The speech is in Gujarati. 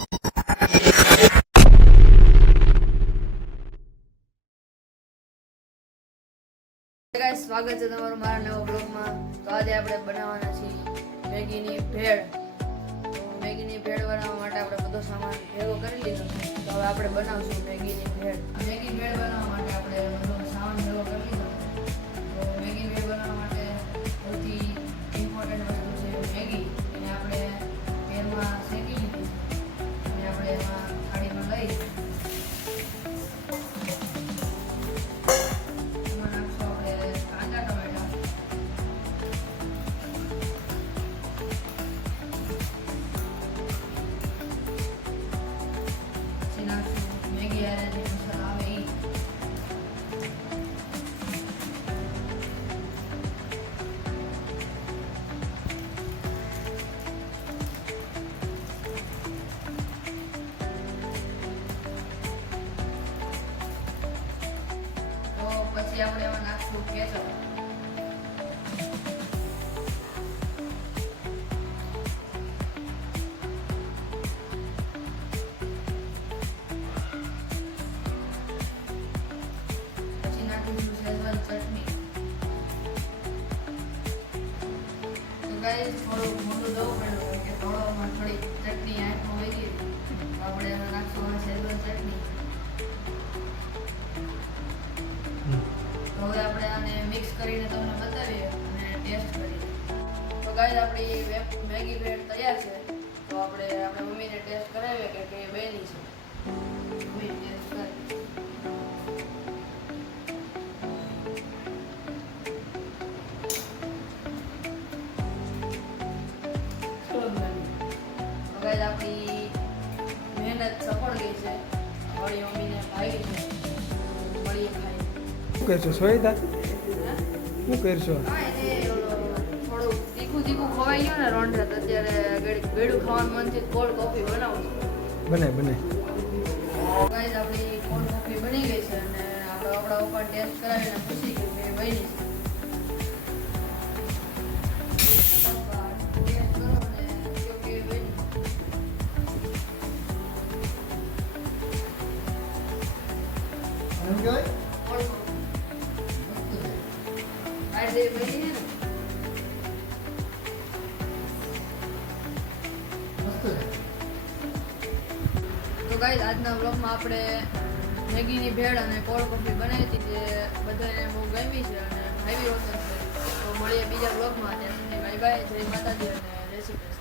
ગાઈસ, સ્વાગત છે તમારું મારા નવા બ્લોગમાં. તો આજે આપણે બનાવવાના છીએ મેગીની ભેળ. તો મેગીની ભેળ બનાવવા માટે આપણે બધો સામાન ભેગો કરી લીધો. તો હવે આપણે બનાવશું મેગીની ભેળ. મેગી ભેળ બનાવવા માટે આપણે બધો સામાન ભેગો કરી લીધો. તો મેગી ભેળ બનાવવા માટે સૌથી ઇમ્પોર્ટન્ટ વસ્તુ છે મેગી. એને આપણે તેલમાં શેકી લીધી અને આપણે એમાં થાળીમાં લઈ મેગી આરે જે મસાલા આવે એ તો પછી આપણે એમાં નાખશું કેચઅપ. ગાઈસ, થોડું મોટું દઉં પડ્યું કે થોડોમાં થોડી ચટણી આંખમાં વહી ગઈ. આપણે એમાં નાખશું શેઝવાન ચટણી. તો હવે આપણે આને મિક્સ કરીને તમને બતાવીએ અને ટેસ્ટ કરીએ. તો ગાઈસ, આપણી મેગી ભેળ તૈયાર છે. તો આપણે આપણા મમ્મીને ટેસ્ટ કરાવીએ કે કેવી બની છે. મમ્મી ટેસ્ટ કરે. આપણી મહેનત સફળ ગઈ છે. મારી મમ્મીને ભાવી છે. મળીએ ખાઈ. શું કરશો સોયદા? શું કરશો? થોડું તીખું ખવાઈ ગયું ને રોંઢા, તો અત્યારે ગળ્યું ખાવાનું મન છે. કોલ્ડ કોફી બનાવું છું. બને ગાઈસ, આપણી કોલ્ડ કોફી બની ગઈ છે અને આપણે આપણા ઉપર ટેસ્ટ કરાવીને પૂછી કે બની છે. તો ગાઈસ, આજના વ્લોગમાં આપણે મેગીની ભેળ અને કોલ્ડ કોફી બનાવી હતી, જે બધાને બહુ ગમી છે અને ભાવી વખત છે. તો મળીએ બીજા વ્લોગમાં. ત્યાં સુધી બાય બાય. જય માતાજી અને જય શ્રી કૃષ્ણ.